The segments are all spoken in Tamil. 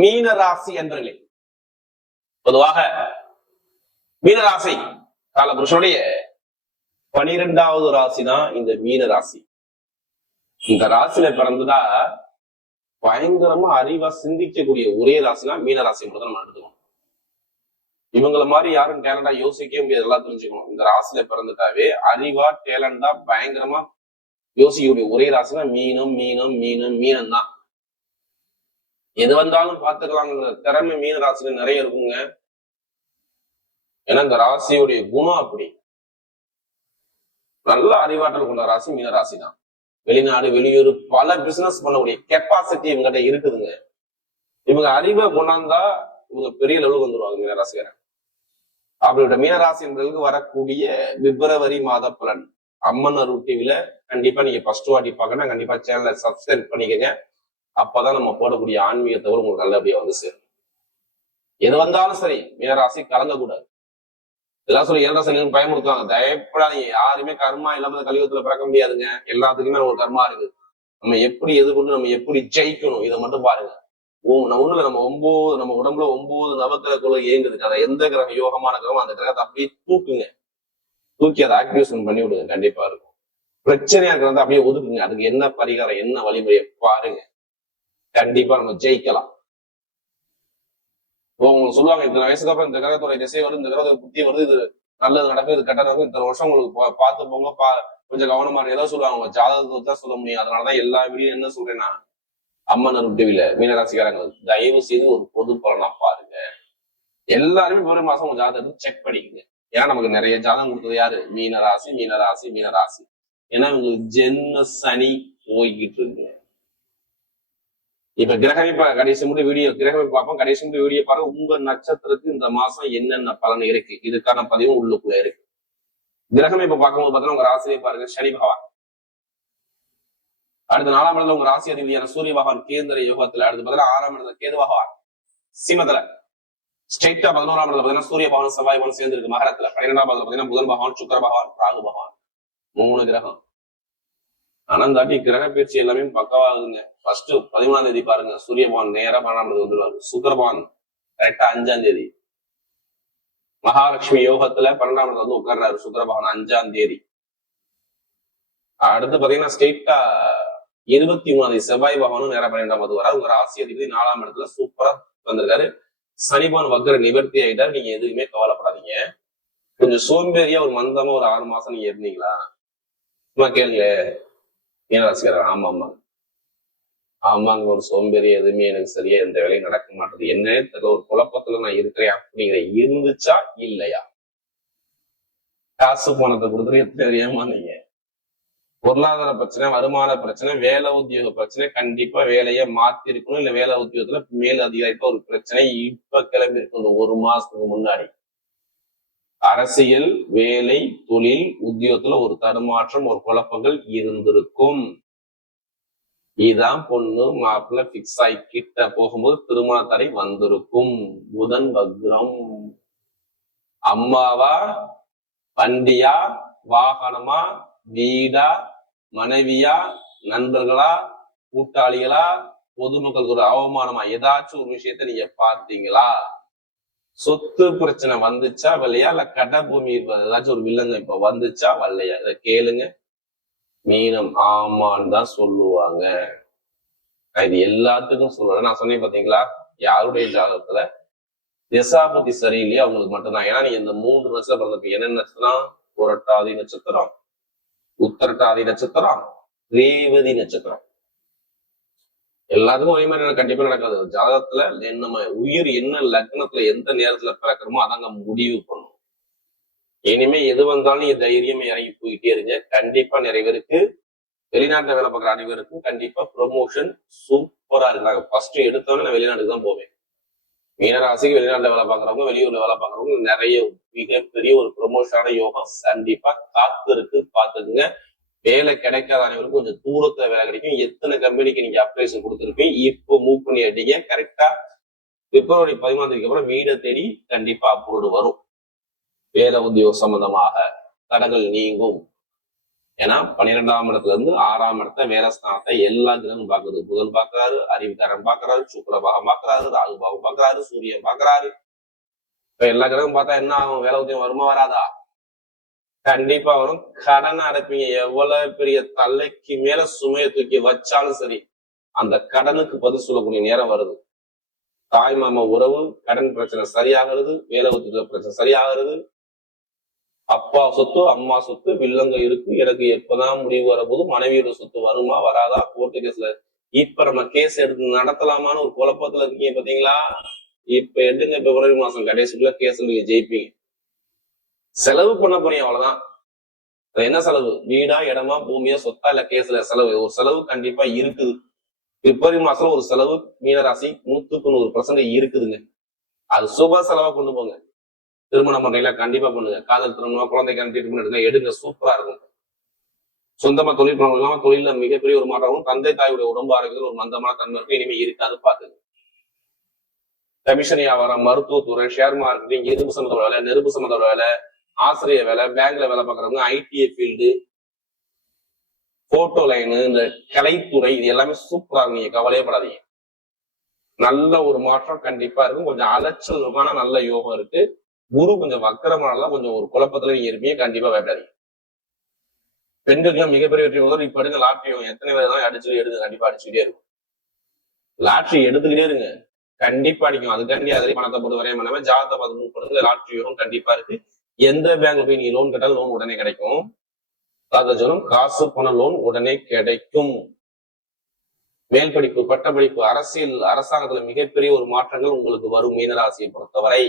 மீன ராசி என்பர்களே, பொதுவாக மீனராசி காலபுருஷனுடைய 12வது ராசி தான் இந்த மீன ராசி. இந்த ராசியில பிறந்துட்டா பயங்கரமா அறிவா சிந்திக்கக்கூடிய ஒரே ராசினா மீன ராசி மட்டும் நம்ம எடுத்துக்கணும். இவங்கள மாதிரி யாரும் டேலண்டா யோசிக்கவே முடியாது, எல்லாம் தெரிஞ்சுக்கணும். இந்த ராசியில பிறந்துட்டாவே அறிவா டேலண்டா பயங்கரமா யோசிக்கக்கூடிய ஒரே ராசினா மீனம் தான். எது வந்தாலும் பார்த்துக்கலாங்கிற திறமை மீன ராசியில நிறைய இருக்குங்க. ஏன்னா இந்த ராசியுடைய குணம் அப்படி. நல்ல அறிவாற்றல் கொண்ட ராசி மீன ராசி தான். வெளிநாடு வெளியூர் பல பிசினஸ் பண்ணக்கூடிய கெப்பாசிட்டி இவங்ககிட்ட இருக்குதுங்க. இவங்க அறிவை கொண்டாந்தா இவங்க பெரிய லெவலுக்கு வந்துருவாங்க மீனராசிக்காரன். அப்படிப்பட்ட மீனராசி என்பதற்கு வரக்கூடிய பிப்ரவரி மாத பலன் அம்மன் அருள் டிவில கண்டிப்பா நீங்க ஃபர்ஸ்ட் வாட்டி பார்க்கணும். கண்டிப்பா சேனலை சப்ஸ்கிரைப் பண்ணிக்கங்க. அப்பதான் நம்ம போடக்கூடிய ஆன்மீக தவிர உங்களுக்கு நல்லபடியா வந்து சேரும். எது வந்தாலும் சரி மீனராசி கலங்க கூடாது. இதெல்லாம் சொல்லி ஏழரை பயமுறுத்துவாங்க. தயப்படாதீங்க. யாருமே கர்மா இல்லாம கலியுகத்துல பிறக்க முடியாதுங்க. எல்லாத்துக்குமே ஒரு கர்மா இருக்கு. நம்ம எப்படி எதிர்கொண்டு நம்ம எப்படி ஜெயிக்கணும் இதை மட்டும் பாருங்க. ஒண்ணுல நம்ம உடம்புல 9 நவக்கிரகங்களும் இயங்குதுக்கு. அதை எந்த கிரகம் யோகமான கிரகம் அந்த கிரகத்தை அப்படியே தூக்கி அதை ஆக்டிவேஷன் பண்ணி விடுங்க. கண்டிப்பா இருக்கும். பிரச்சனையா இருக்கிறத அப்படியே ஒதுக்குங்க. அதுக்கு என்ன பரிகாரம் என்ன வழிமுறையை பாருங்க. கண்டிப்பா நம்ம ஜெயிக்கலாம். உங்களுக்கு சொல்லுவாங்க இத்தனை வயசுக்கு அப்புறம் இந்த கிரகத்தோட திசை வருது, இந்த கிரகத்தோட புத்தி வருது, இது நல்லது நடக்கும், இது கெட்ட நடக்கும், இத்தனை வருஷம் உங்களுக்கு பார்த்து போங்க, கொஞ்சம் கவனமா ஏதோ சொல்லுவாங்க. உங்க ஜாதகத்தை தான் சொல்ல முடியும். அதனாலதான் எல்லா வீடியும் என்ன சொல்றேன்னா, அம்மன் அருள் டிவில மீனராசிக்காரங்க தயவு செய்து ஒரு பொது பலனா பாருங்க. எல்லாருமே ஒரு மாசம் உங்க ஜாதகத்தை செக் பண்ணிக்கங்க. ஏன்னா நமக்கு நிறைய ஜாதகம் கொடுத்தது யாரு? மீனராசி. ஏன்னா உங்களுக்கு ஜென்ம சனி போய்கிட்டு இருக்கு. இப்ப கிரகமைப்ப கடைசி மட்டும் வீடியோ கிரகமைப்பு பார்ப்போம். கடைசி மட்டும் வீடியோ பாருங்க. உங்க நட்சத்திரத்துக்கு இந்த மாசம் என்னென்ன பலன் இருக்கு, இதுக்கான பதிவும் உள்ளுக்குள்ள இருக்கு. கிரகமைப்ப பார்க்கும்போது பார்த்தீங்கன்னா உங்க ராசியை பாருங்க, சனி பகவான். அடுத்த 4ஆம் இடத்துல உங்க ராசி அதிபதியான சூரிய பகவான் கேந்திர யோகத்துல. அடுத்து பார்த்தீங்கன்னா 6ஆம் இடத்துல கேது பகவான் சிம்மத்துல. ஸ்ட்ரெயிட்டா 11ஆம் இடத்துல பார்த்தீங்கன்னா சூரிய பகவான் செவ்வாய் பகவான் சேர்ந்து இருக்கு மகரத்துல. 12ஆம் இடத்துல பார்த்தீங்கன்னா புதன் பகவான் சுக்கிர பகவான் ராகு பகவான் 3 கிரகம். ஆனா தாட்டி கிரக பயிற்சி எல்லாமே பக்கவாகுதுங்க. ஃபர்ஸ்ட் 13ஆம் தேதி பாருங்க, சூரிய பகவான் நேரா 12ஆம் இடத்துக்கு வந்துருவாரு. சுக்கிர பகவான் கரெக்டா 5ஆம் தேதி மகாலட்சுமி யோகத்துல 12ஆம் இடத்துல வந்து உட்கார்றாரு சுக்கிர பகவான் 5ஆம் தேதி. அடுத்து பாத்தீங்கன்னா ஸ்ட்ரெயிட்டா 23ஆம் தேதி செவ்வாய் பகவானும் நேரம் 12ஆம் தேதி வராது. உங்க ராசி அதிபதி 4ஆம் இடத்துல சூப்பரா வந்திருக்காரு. சனிபான் வக்கர நிவர்த்தி ஆயிட்டாரு. நீங்க எதுவுமே கவலைப்படாதீங்க. கொஞ்சம் சோம்பேறியா ஒரு மந்தமா ஒரு 6 மாசம் நீங்க இருந்தீங்களா? சும்மா கேளுங்க மீனராசிக்காரர். ஆமாங்க ஒரு சோம்பேறி, எதுவுமே எனக்கு சரியா எந்த வேலையும் நடக்க மாட்டேது, என்ன ஒரு குழப்பத்துல நான் இருக்கிறேன் அப்படிங்கிற இருந்துச்சா இல்லையா? காசு பணத்தை கொடுத்துட்டு தெரியாம நீங்க பொருளாதார பிரச்சனை, வருமான பிரச்சனை, வேலை உத்தியோக பிரச்சனை, கண்டிப்பா வேலையை மாத்தி இருக்கணும். இல்ல வேலை உத்தியோகத்துல மேல் அதிகாரிக்கு ஒரு பிரச்சனை இப்ப கிளம்பி இருக்கும். 1 மாசத்துக்கு முன்னாடி அரசியல், வேலை, தொழில், உத்தியோகத்துல ஒரு தடுமாற்றம், ஒரு குழப்பங்கள் இருந்திருக்கும். இதான் பொண்ணு மாப்பிள்ள பிக்ஸ் ஆகி கிட்ட போகும்போது திருமண தடை வந்திருக்கும். புதன் வக்ரம். அம்மாவா, வண்டியா, வாகனமா, வீடா, மனைவியா, நண்பர்களா, கூட்டாளிகளா, பொதுமக்களுக்கு ஒரு அவமானமா, ஏதாச்சும் ஒரு விஷயத்த நீங்க பார்த்தீங்களா? சொத்து பிரச்சனை வந்துச்சா வரலையா? இல்ல கடை பூமி ஏதாச்சும் ஒரு வில்லங்க இப்ப வந்துச்சா வரலையா? இதை கேளுங்க. மீனம் ஆமான்னு தான் சொல்லுவாங்க. இது எல்லாத்துக்கும் சொல்லுவேன். நான் சொன்னேன் பாத்தீங்களா, யாருடைய ஜாதகத்துல திசாபுத்தி சரியில்லையா அவங்களுக்கு மட்டும்தான். ஏன்னா நீங்க இந்த 3 நட்சத்திரம் பிறந்திருப்பீங்க. என்ன நட்சத்திரம்? புரட்டாதி நட்சத்திரம், உத்திரட்டாதி நட்சத்திரம், ரேவதி நட்சத்திரம். எல்லாத்துக்கும் ஒரே மாதிரி கண்டிப்பா நடக்காது. ஜாதகத்துல நம்ம உயிர் என்ன லக்னத்துல எந்த நேரத்துல பிறக்கிறோமோ அதாங்க முடிவு பண்ணும். இனிமே எது வந்தாலும் நீங்க தைரியமே இறங்கி போயிட்டே இருங்க. கண்டிப்பா நிறைய பேருக்கு வெளிநாட்டுல வேலை பார்க்குற அனைவருக்கும் கண்டிப்பா ப்ரொமோஷன் சூப்பரா இருக்காங்க. ஃபர்ஸ்ட் எடுத்தோன்னே நான் வெளிநாட்டுக்கு தான் போவேன். மீனராசிக்கு வெளிநாட்டுல வேலை பார்க்குறவங்க, வெளியூர்ல வேலை பார்க்குறவங்க நிறைய மிகப்பெரிய ஒரு ப்ரொமோஷனான யோகம் கண்டிப்பா காத்து இருக்கு. பாத்துக்குங்க. வேலை கிடைக்காத அனைவருக்கும் கொஞ்சம் தூரத்துல வேலை கிடைக்கும். எத்தனை கம்பெனிக்கு நீங்க அப்ளிகேஷன் கொடுத்துருப்பீங்க, இப்போ மூவ் பண்ணி அடிங்க. கரெக்டா பிப்ரவரி 13ஆம் தேதிக்கு அப்புறம் வீடை தேடி கண்டிப்பா அப்ரூவ்டு வரும். வேலை உத்தியோக சம்பந்தமாக தடங்கள் நீங்கும். ஏன்னா 12ஆம் இடத்துல இருந்து 6ஆம் இடத்த வேலஸ்தானத்தை எல்லா கிரகமும் பாக்குது. புதன் பாக்குறாரு, அறிவுக்காரன் பாக்குறாரு, சுக்கிரபாகம் பாக்குறாரு, ராகுபாகம் பாக்குறாரு, சூரியன் பாக்குறாரு. இப்ப எல்லா கிரகம் பார்த்தா என்ன ஆகும்? வேலை உத்தியம் வருமா வராதா? கண்டிப்பா வரும். கடன் அடைப்பீங்க. எவ்வளவு பெரிய தலைக்கு மேல சுமையை தூக்கி வச்சாலும் சரி, அந்த கடனுக்கு பதில் சொல்லக்கூடிய நேரம் வருது. தாய் மாமா உறவு, கடன் பிரச்சனை சரியாகிறது, வேலை உத்திய பிரச்சனை சரியாகிறது, அப்பா சொத்து அம்மா சொத்து வில்லங்க இருக்கு, எனக்கு எப்பதான் முடிவு வரப்போது, மனைவியோட சொத்து வருமா வராதா, கோர்ட்டு கேஸ்ல இப்ப நம்ம கேஸ் எடுத்து நடத்தலாமான்னு ஒரு குழப்பத்துல இருக்கீங்க பாத்தீங்களா? இப்ப எடுங்க, பிப்ரவரி மாசம் கடைசிக்குள்ள கேஸ்ல நீங்க ஜெயிப்பீங்க. செலவு பண்ண போறீங்க, அவ்வளவுதான். என்ன செலவு? வீடா, இடமா, பூமியா, சொத்தா, இல்ல கேஸ்ல செலவு? ஒரு செலவு கண்டிப்பா இருக்குது. பிப்ரவரி மாசம் ஒரு செலவு மீனராசி 100% இருக்குதுங்க. அது சுப செலவா கொண்டு போங்க. திருமணம் பண்றீங்களா? கண்டிப்பா பண்ணுங்க. காதல் திருமணமா, குழந்தைக்கான ட்ரீட்மெண்ட் எடுங்க, எடுங்க, சூப்பரா இருக்கும். சொந்தமா தொழில் பண்ணலாம், தொழில மிகப்பெரிய ஒரு மாற்றம். தந்தை தாயுடைய உடம்பு ஆரோக்கியத்தில் ஒரு மந்தமான தன்மை இருக்கும், இனிமே இருக்காது, பாத்துங்க. கமிஷன் வியாபாரம், மருத்துவத்துறை, ஷேர் மார்க்கெட்டிங், இரும்பு சம்மந்த வேலை, நெருப்பு சம்மந்த வேலை, ஆசிரியர் வேலை, பேங்க்ல வேலை பார்க்கறவங்க, ஐடிஐ ஃபீல்டு, போட்டோ லைனு, இந்த கலைத்துறை, இது எல்லாமே சூப்பரா இருக்கும். நீங்க கவலையப்படாதீங்க. நல்ல ஒரு மாற்றம் கண்டிப்பா இருக்கும். கொஞ்சம் அலைச்சல் இருக்கும், ஆனா நல்ல யோகம் இருக்கு. குரு கொஞ்சம் வக்கரமானதான் கொஞ்சம் ஒரு குழப்பத்துல நீங்க இருப்பீங்க, கண்டிப்பா பயப்படாதீங்க. பெண்களுக்கு மிகப்பெரிய வெற்றி முதல் இப்ப எடுங்க லாட்ரி. எத்தனை பேர் தான் அடிச்சு எடுங்க, கண்டிப்பா அடிச்சுக்கிட்டே இருக்கும். லாட்ரி எடுத்துக்கிட்டே இருங்க, கண்டிப்பா அடிக்கும். அதுக்காண்டி அதே பணத்தை போட்டு வரைய பண்ணாம ஜாதகத்தை பார்த்து மூவ் பண்ணுங்க. லாட்ரி யோகம் கண்டிப்பா இருக்கு. எந்த பேங்க்ல போய் நீங்க லோன் கேட்டாலும் லோன் உடனே கிடைக்கும். ஜனம் காசு பண லோன் உடனே கிடைக்கும். மேல் படிப்பு, பட்ட படிப்பு, அரசியல், அரசாங்கத்துல மிகப்பெரிய ஒரு மாற்றங்கள் உங்களுக்கு வரும். மீனராசியை பொறுத்தவரை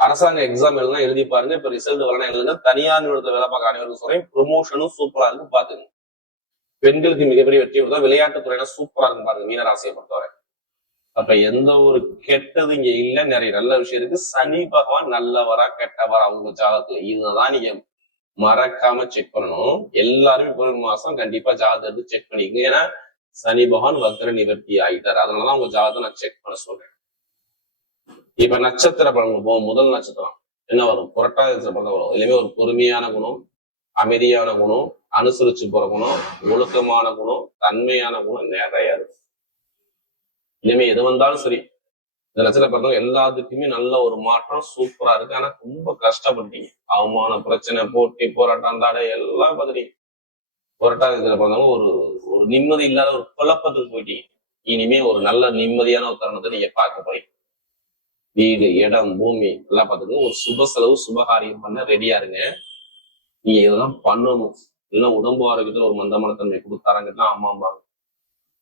அரசாங்க எக்ஸாம் எழுதுனா எழுதி பாருங்க. இப்ப ரிசல்ட் வரணும் எழுதுங்க. தனியார் நிறுவனத்தை வேலை பார்க்க அனைவருக்கும் சொல்றேன், ப்ரொமோஷனும் சூப்பரா இருக்கு, பாத்துங்க. பெண்களுக்கு மிகப்பெரிய வெற்றி வருதா, விளையாட்டு துறையில சூப்பரா இருக்கு பாருங்க மீனராசியை பொறுத்தவரை. அப்ப எந்த ஒரு கெட்டது இங்க இல்ல, நிறைய நல்ல விஷயம் இருக்கு. சனி பகவான் நல்லவரா கெட்டவரா அவங்க ஜாதகத்துல, இதுதான் நீங்க மறக்காம செக் பண்ணணும். எல்லாருமே ஒரு மாசம் கண்டிப்பா ஜாதகத்தை எடுத்து செக் பண்ணிக்கோங்க. ஏன்னா சனி பகவான் வக்ர நிவர்த்தி ஆகிட்டார். அதனாலதான் உங்க ஜாதகத்தை நான் செக் பண்ண சொல்றேன். இப்ப நட்சத்திர பலன்கள் போகும். முதல் நட்சத்திரம் என்ன வரும்? புரட்டாதி நட்சத்திரம் வரும். இதுலயுமே ஒரு பொறுமையான குணம், அமைதியான குணம், அனுசரிச்சு போற குணம், ஒழுக்கமான குணம், தன்மையான குணம் நிறைய இருக்கு. இனிமே எது வந்தாலும் சரி, இந்த நட்சத்திர பிறந்தவங்க எல்லாத்துக்குமே நல்ல ஒரு மாற்றம் சூப்பரா இருக்கு. ஆனா ரொம்ப கஷ்டப்பட்டீங்க. அவமான பிரச்சனை, போட்டி, போராட்டம், தடை எல்லாம் பார்த்துட்டீங்க. புரட்டாதி பிறந்தவங்க ஒரு ஒரு நிம்மதி இல்லாத ஒரு குழப்பத்துக்கு போயிட்டீங்க. இனிமே ஒரு நல்ல நிம்மதியான ஒரு தருணத்தை நீங்க பார்க்க போறீங்க. வீடு, இடம், பூமி எல்லாம் பார்த்துக்க. ஒரு சுப செலவு, சுபகாரியம் பண்ண ரெடியா இருங்க. நீங்க இதெல்லாம் பண்ணணும். இல்லைன்னா உடம்பு ஆரோக்கியத்துல ஒரு மந்தமான தன்மை கொடுத்தாராங்கன்னா ஆமாம்பாங்க.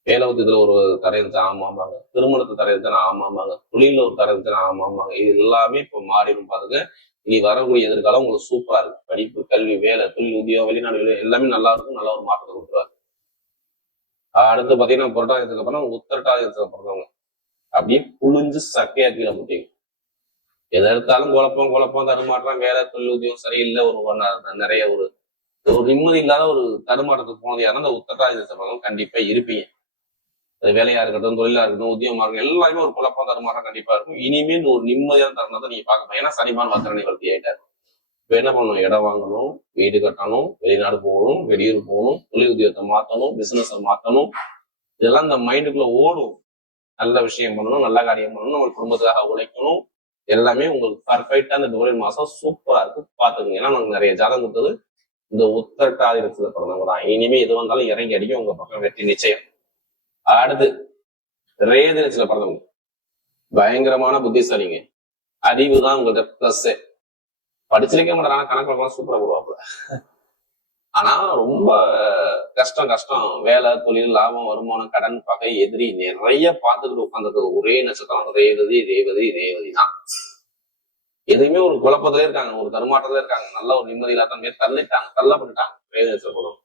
வேலை உத்தியத்துல ஒரு தடை இருந்துச்சா ஆமாம்பாங்க. திருமணத்தை தடை இருந்துச்சா ஆமாம்பாங்க. தொழில ஒரு தடை இருந்துச்சா ஆமாம்பாங்க. இது எல்லாமே இப்ப மாறிடும் பாருங்க. இனி வரக்கூடிய எதிர்காலம் உங்களுக்கு சூப்பரா இருக்கு. படிப்பு, கல்வி, வேலை, தொழில், உத்தியோகம், வெளிநாடு எல்லாமே நல்லா இருக்கும். நல்ல ஒரு மாற்றத்தை கொடுத்துருவாரு. அடுத்து பாத்தீங்கன்னா புரட்டாதிக்கு அப்புறம் உத்திரட்டாதிக்கு பிறந்தவங்க அப்படியே புழிஞ்சு சக்கையா கீழே முட்டிங்க. எதை எடுத்தாலும் குழப்பம் தடுமாற்றம், வேலை, தொழில், உத்தியோகம் சரியில்லை, ஒரு நிறைய ஒரு நிம்மதி இல்லாத ஒரு தடுமாற்றத்துக்கு போனது யாருன்னா அந்த உத்திரட்டாதி கண்டிப்பா இருப்பீங்க. அது வேலையா இருக்கட்டும், தொழிலா இருக்கட்டும், உத்தியோகமா இருக்கட்டும், எல்லாருமே ஒரு குழப்பம் தடுமாற்றம் கண்டிப்பா இருக்கும். இனிமேல் ஒரு நிம்மதியான தருணத்தை நீங்க பார்க்கணும். ஏன்னா சனிமான் வக்கர நிவர்த்தி ஆயிட்டாரு. இப்ப என்ன பண்ணணும்? இடம் வாங்கணும், வீடு கட்டணும், வெளிநாடு போகணும், வெளியூர் போகணும், தொழில் உத்தியோகத்தை மாத்தணும், பிசினஸ் மாத்தணும். இதெல்லாம் இந்த மைண்டுக்குள்ள ஓடும். நல்ல விஷயம் பண்ணணும், நல்ல காரியம் பண்ணணும், நம்ம குடும்பத்துக்காக உழைக்கணும். எல்லாமே உங்களுக்கு பர்ஃபெக்டா இந்த பிப்ரவரி மாசம் சூப்பரா இருக்கு, பாத்துக்கோங்க. ஏன்னா நமக்கு நிறைய ஜாதகம் கொடுத்தது இந்த உத்திரட்டாதி பிறந்தவங்க தான். இனிமே எது வந்தாலும் இறங்கி அடிக்கும், உங்க பக்கம் வெற்றி நிச்சயம். அடுத்து ரேதனத்துல பிறந்தவங்க பயங்கரமான புத்திசாலிங்க. அறிவு தான் உங்கள்ட்ட பிளஸ். படிச்சிருக்க மாட்டாங்க, ஆனா கணக்கு சூப்பரா போடுவாப்புல. ஆனா ரொம்ப கஷ்டம். வேலை, தொழில், லாபம், வருமானம், கடன், பகை, எதிரி நிறைய பார்த்துக்கிட்டு உட்காந்துருக்கு. ஒரே நட்சத்திரம் ரேவதி தான். எதுவுமே ஒரு குழப்பத்திலே இருக்காங்க, ஒரு தருமாற்றத்திலே இருக்காங்க. நல்ல ஒரு நிம்மதி இல்லாத தள்ளப்பட்டுட்டாங்க ரேவதி நட்சத்திரம்.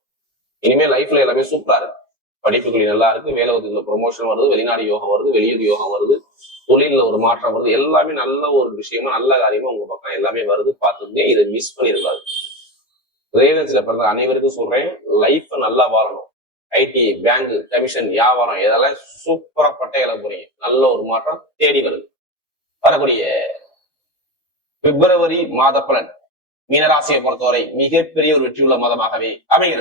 இனிமே லைஃப்ல எல்லாமே சூப்பரா இருக்கு. படிப்புகள் நல்லா இருக்கு, வேலை உத்தியோகத்துல ப்ரொமோஷன் வருது, வெளிநாடு யோகம் வருது, வெளியூர் யோகம் வருது, தொழில ஒரு மாற்றம் வருது. எல்லாமே நல்ல ஒரு விஷயமா, நல்ல காரியமா உங்க பக்கம் எல்லாமே வருது, பார்த்துங்க. இதை மிஸ் பண்ணிருக்காது. ரேவன்ஸ்ல பிறந்த அனைவருக்கும் சொல்றேன், லைஃப் நல்லா வாழணும். ஐடி, பேங்க், கமிஷன், வியாபாரம் இதெல்லாம் சூப்பரா பட்டையில போறீங்க. நல்ல ஒரு மாற்றம் தேடி வருது. வரக்கூடிய பிப்ரவரி மாத பலன் மீனராசியை பொறுத்தவரை மிகப்பெரிய ஒரு வெற்றியுள்ள மாதமாகவே அமைகிறது.